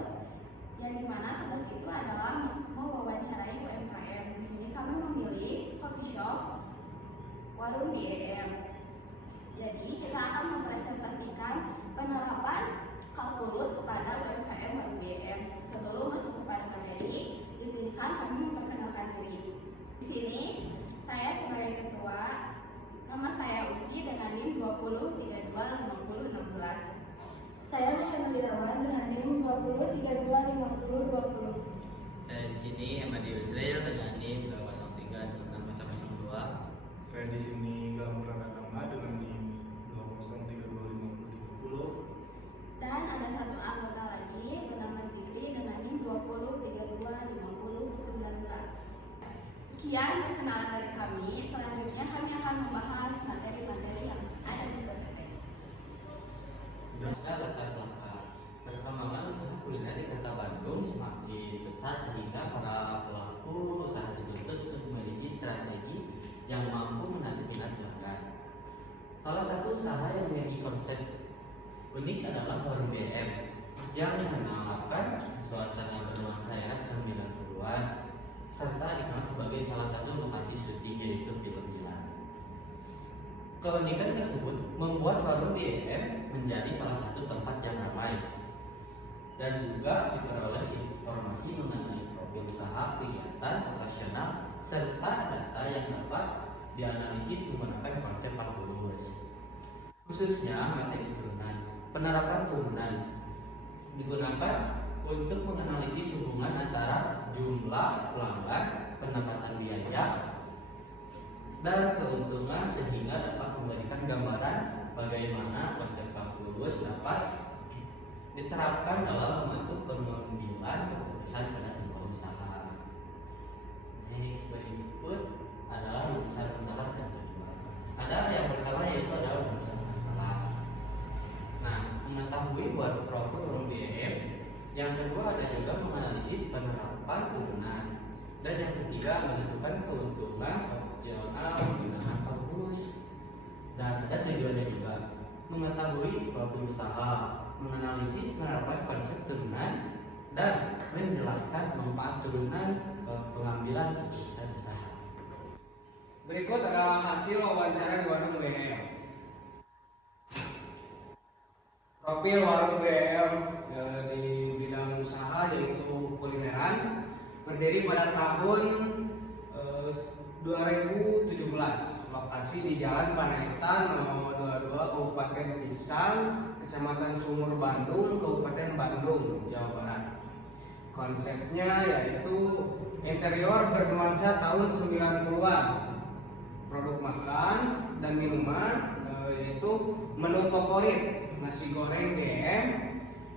tugas yang dimana tugas itu adalah mewawancarai UMKM. Di sini kami memilih coffee shop warung BEM. Jadi kita akan mempresentasikan penerapan kalkulus pada UMKM warung BEM. Sebelum masuk kepada materi, izinkan kami memperkenalkan diri. Di sini saya sebagai ketua, nama saya Usi dengan NIM 20325016. Saya Masyana Lirawan dengan NIM 20325020. Saya di sini Amadi Yusril dengan NIM 2032602. Saya di sini Galuh Pranatama dengan NIM 2032530. Dan ada satu anggota lagi bernama Zikri dengan NIM 20325019. Sekian perkenalan dari kami. Selanjutnya kami akan membahas materi-materi yang ada di PPT. Ada latar belakang perkembangan usaha kuliner di Kota Bandung semakin pesat sehingga para pelaku usaha dituntut untuk memiliki strategi yang mampu menarik minat pelanggan. Salah satu usaha yang memiliki konsep unik adalah warung BM yang menawarkan suasana bernuansa era 90-an serta dikenal sebagai salah satu lokasi syuting yaitu film Milan. Keunikan tersebut membuat warung BM menjadi salah satu tempat yang ramai dan juga diperoleh informasi mengenai profil usaha, kegiatan operasional, serta data yang dapat dianalisis menggunakan konsep kalkulus. Khususnya materi turunan, penerapan turunan digunakan untuk menganalisis hubungan antara jumlah pelanggan, pendapatan biaya, dan keuntungan sehingga dapat memberikan gambaran bagaimana konsep kalkulus dapat diterapkan dalam membantu pengambilan keputusan pada sebuah usaha. Next berikut adalah rumuskan masalah dan tujuan. Ada yang pertama yaitu adalah rumuskan masalah. Nah, mengetahui buat profil warung BM. Yang kedua ada juga menganalisis penerapan turunan. Dan yang ketiga menentukan keuntungan opsional menggunakan kalkulus. Dan ada tujuannya juga mengetahui profil usaha, menganalisis penerapan konsep turunan, dan menjelaskan manfaat turunan pengambilan keputusan usaha. Berikut adalah hasil wawancara di warung BM. Profil warung BM di bidang usaha yaitu kulineran, berdiri pada tahun 2017. Lokasi di Jalan Panaitan nomor 22 Kabupaten Pisang, Kecamatan Sumur Bandung, Kabupaten Bandung, Jawa Barat. Konsepnya yaitu interior bernuansa tahun 90-an. Produk makan dan minuman yaitu menu favorit nasi goreng BM,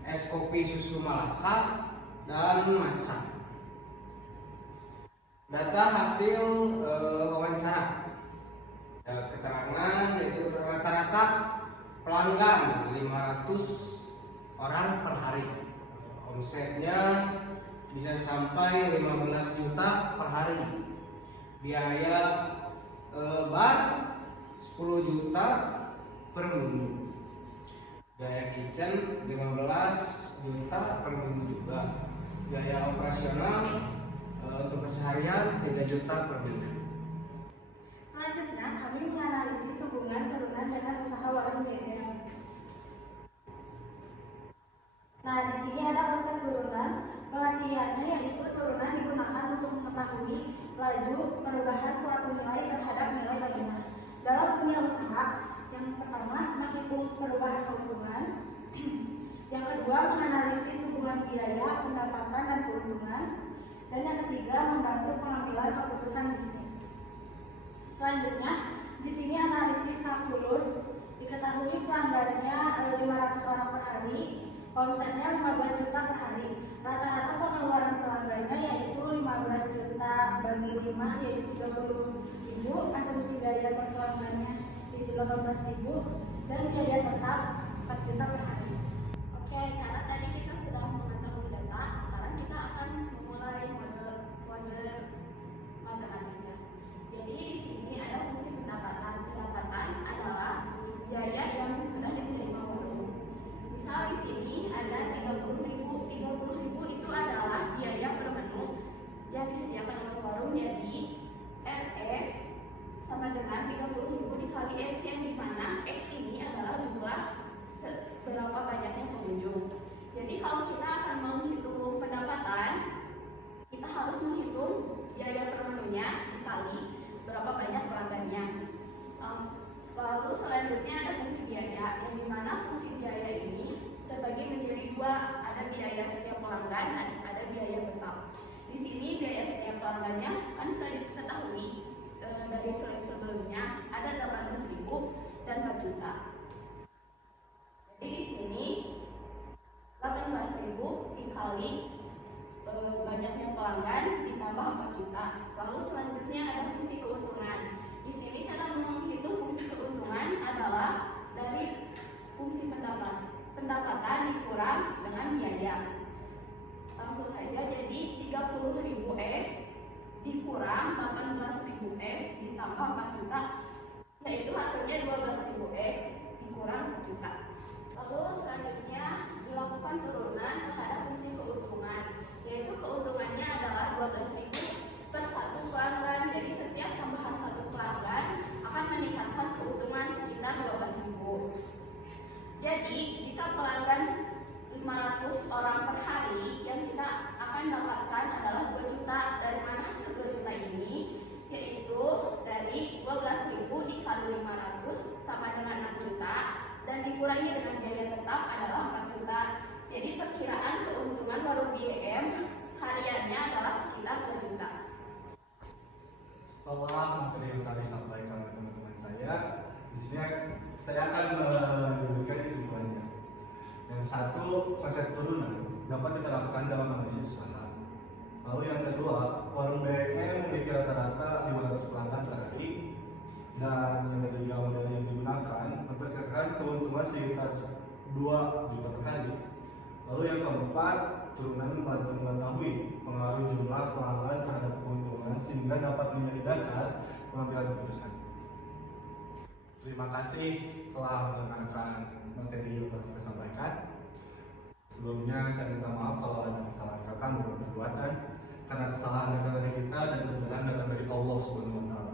es kopi susu Malaka, dan matcha. Data hasil wawancara. Keterangan yaitu rata-rata pelanggan 500 orang per hari. Omsetnya bisa sampai 15 juta per hari. Biaya bar 10 juta per minggu. Biaya kitchen 15 juta per minggu juga. Biaya operasional untuk keseharian 3 juta per minggu. Selanjutnya kami menganalisis hubungan turunan dengan usaha warung BM. Nah, di sini ada konsep turunan. Pengertiannya yaitu turunan digunakan untuk mengetahui laju perubahan suatu nilai terhadap nilai lainnya. Dalam dunia usaha, yang pertama menghitung perubahan keuntungan, yang kedua menganalisis hubungan biaya, pendapatan, dan keuntungan, dan yang ketiga membantu pengambilan keputusan bisnis. Selanjutnya, di sini analisis kalkulus. Diketahui pelanggannya 500 orang per hari, omsetnya 15 juta per hari. Rata-rata pengeluaran pelanggannya yaitu 15 juta bagi 5 yaitu 30.000, asumsi biaya per pelanggannya yaitu 18.000, dan biaya tetap 4 juta per hari. Oke, karena tadi kita sudah mengetahui data, sekarang kita akan memulai mode matematisnya. Jadi di sini ada fungsi pendapatan. Pendapatan adalah biaya yang sudah diterima warung. Misal di sini ada 30.000 sudah diketahui dari slide sebelumnya ada 18.000 dan 4 juta. Jadi di sini 18.000 dikali banyaknya pelanggan ditambah 4 juta. Lalu selanjutnya ada fungsi keuntungan. Di sini cara menghitung fungsi keuntungan adalah dari fungsi pendapatan dikurang dengan biaya. Langsung saja, jadi 30.000 X dikurang 18.000 X ditambah 4 juta, yaitu hasilnya 12.000 X dikurang 4 juta. Lalu selanjutnya dilakukan turunan terhadap fungsi keuntungan, yaitu keuntungannya adalah 12.000 per satu pelanggan. Jadi setiap tambahan satu pelanggan akan meningkatkan keuntungan sekitar 12.000. Jadi jika pelanggan 500 orang per hari, yang kita akan dapatkan adalah 2 juta. Dari mana hasil 2 juta ini? Yaitu dari 12.000 dikali 500 sama dengan 6 juta dan dikurangi dengan biaya tetap adalah 4 juta. Jadi perkiraan keuntungan warung BM hariannya adalah sekitar 2 juta. Setelah materi yang tadi disampaikan oleh teman-teman saya, di sini saya akan menyebutkan kesimpulannya. Yang satu, konsep turunan dapat diterapkan dalam analisis usaha. Lalu yang kedua, warung BM memiliki rata-rata 500 pelanggan per hari. Dan yang ketiga, model yang digunakan memperkirakan keuntungan sekitar 2 juta per hari. Lalu yang keempat, turunan membantu mengetahui pengaruh jumlah pelanggan terhadap keuntungan sehingga dapat menjadi dasar pengambilan keputusan. Terima kasih telah mendengarkan materi yang telah kita sampaikan. Sebelumnya saya minta maaf kalau ada kesalahan kata maupun perbuatan, karena kesalahan datang dari kita dan kebenaran datang dari Allah Subhanahu wa Ta'ala.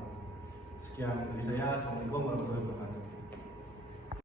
Sekian dari saya. Assalamualaikum warahmatullahi wabarakatuh.